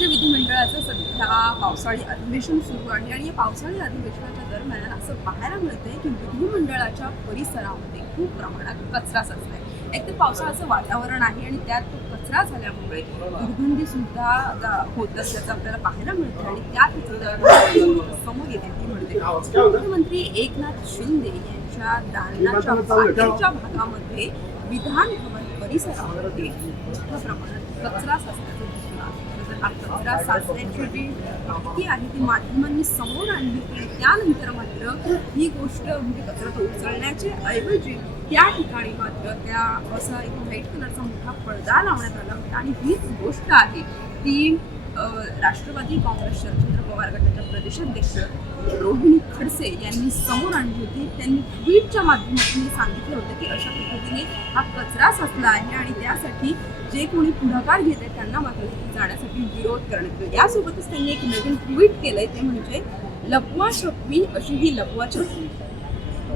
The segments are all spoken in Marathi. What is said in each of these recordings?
राज्य विधिमंडळाचं सध्या पावसाळी अधिवेशन सुरू आहे आणि या पावसाळी अधिवेशनाच्या दरम्यान असं पाहायला मिळतंय की विधिमंडळाच्या परिसरामध्ये खूप प्रमाणात कचरा साचलाय. एक तर पावसाळ्याचं वातावरण आहे आणि त्यात तो कचरा झाल्यामुळे दुर्गंधी सुद्धा होत असल्याचं आपल्याला पाहायला मिळतं आणि त्यात समोर येते ती म्हणते. मुख्यमंत्री एकनाथ शिंदे यांच्या दालनाच्या भागामध्ये विधान भवन परिसरामध्ये मोठ्या प्रमाणात कचरा साचल्याचं दिसून आलं कचरा साचण्याची जी माहिती आहे ती माध्यमांनी समोर आणली आणि त्यानंतर मात्र ही गोष्ट म्हणजे कचरा तो उचलण्याच्या ऐवजी त्या ठिकाणी मात्र त्या असा एक व्हाईट कलरचा मोठा पडदा लावण्यात आला होता. आणि हीच गोष्ट आहे ती राष्ट्रवादी काँग्रेस शरदचंद्र वारगटाच्या प्रदेशाध्यक्ष रोहिणी खडसे यांनी समोर आणली होती. त्यांनी ट्विटच्या माध्यमातून सांगितलं होतं की अशा पद्धतीने हा कचरा साचला आहे आणि त्यासाठी जे कोणी पुढाकार घेत आहेत त्यांना मात्र तिथे जाण्यासाठी विरोध करण्यात येतो यासोबतच त्यांनी एक नवीन ट्विट केलंय ते म्हणजे लपवा छपवी अशी ही लपवा छपवी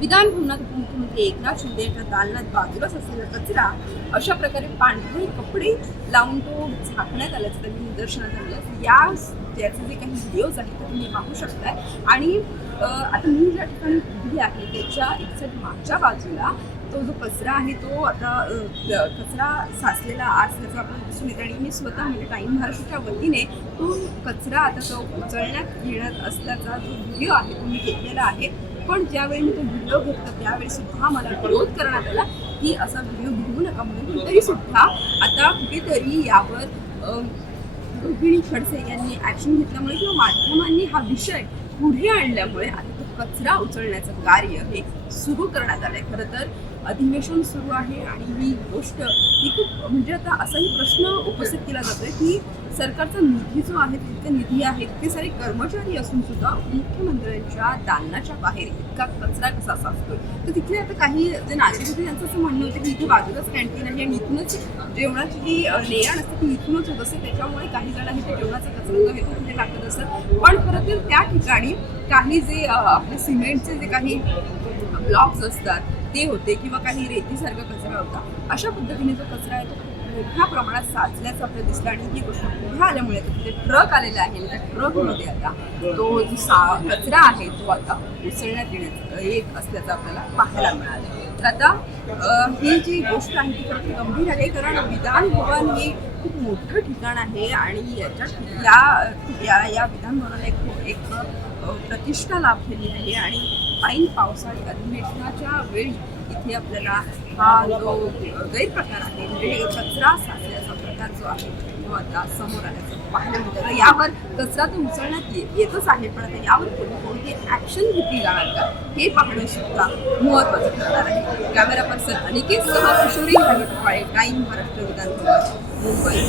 विधान भवनात उपमुख्यमंत्री एकनाथ शिंदे यांच्या दालनात बाजूलाच असलेला कचरा अशा प्रकारे पांढरे कपडे लावून तो झाकण्यात आल्याचं त्यांनी निदर्शनात आणलं. या त्याचे जे काही व्हिडिओज आहेत ते तुम्ही पाहू शकताय. आणि आता मी ज्या ठिकाणी उभी आहे त्याच्या एक्झॅक्ट मागच्या बाजूला तो जो कचरा आहे तो आता कचरा साचलेला असल्याचं आपल्याला दिसून येतं आणि मी स्वतः म्हणजे टाईम महाराष्ट्राच्या वतीने तो कचरा आता तो उचलण्यात येण्यात असल्याचा जो व्हिडिओ आहे तो मी घेतलेला आहे. पण ज्यावेळी मी तो व्हिडिओ घेतला त्यावेळी सुद्धा मला विरोध करण्यात आला की असा व्हिडिओ घेऊ नका म्हणून. तरी सुद्धा आता कुठेतरी यावर अं, रोहिणी खडसे यांनी ऍक्शन घेतल्यामुळे किंवा माध्यमांनी हा विषय पुढे आणल्यामुळे आता तो कचरा उचलण्याचं कार्य हे सुरू करण्यात आलंय. खरं तर अधिवेशन सुरू आहे आणि ही गोष्ट ही खूप म्हणजे आता असाही प्रश्न उपस्थित केला जातोय की सरकारचा निधी जो आहे तितके निधी आहे ते सारे कर्मचारी असून सुद्धा मुख्यमंत्र्यांच्या दालनाच्या बाहेर इतका कचरा कसा साचतोय? तर तिथले आता काही जे नागरिक होते त्यांचं असं म्हणणं होतं की इथे बाजूलाच कॅन्टीन आहे आणि इथूनच जेवणाची जी अ, असते ती इथूनच होत असते. त्याच्यामुळे काही जण आहे जेवणाचा कचरा जो आहे तो तिथे टाकत असतात. पण खरं तर त्या ठिकाणी काही जे आपले सिमेंटचे जे काही ब्लॉक्स असतात ते होते किंवा काही रेतीसारखा कचरा होता. अशा पद्धतीने जो कचरा आहे तो मोठ्या प्रमाणात साचल्याचं आपल्याला दिसलं आणि ही गोष्ट पुढे आल्यामुळे तिथे ट्रक आलेला आहे. त्या ट्रकमध्ये आता तो जो सा कचरा आहे तो आता उचलण्यात येण्यात येत असल्याचं आपल्याला पाहायला मिळालं. तर आता ही जी गोष्ट आहे ती खरं गंभीर आहे कारण विधान भवन हे खूप मोठं ठिकाण आहे आणि याच्या या या या विधान भवनाला एक एक प्रतिष्ठा लाभलेली आहे आणि ऐन पावसाळी अधिवेशनाच्या वेळी इथे आपल्याला हा जो गैरप्रकार आहे म्हणजे कचरा साचल्याचा प्रकार जो आहे तो आता समोर आल्याचं पाहायला मिळतं. यावर कचरा तर उचलण्यात येतच आहे पण आता यावर कोणी कोणती ॲक्शन घेतली जाणार का हे पाहणं सुद्धा महत्वाचं ठरणार आहे. कॅमेरा पर्सन अनिकेत सह किशोरी भाई टाईम महाराष्ट्र विधानसभा मुंबई.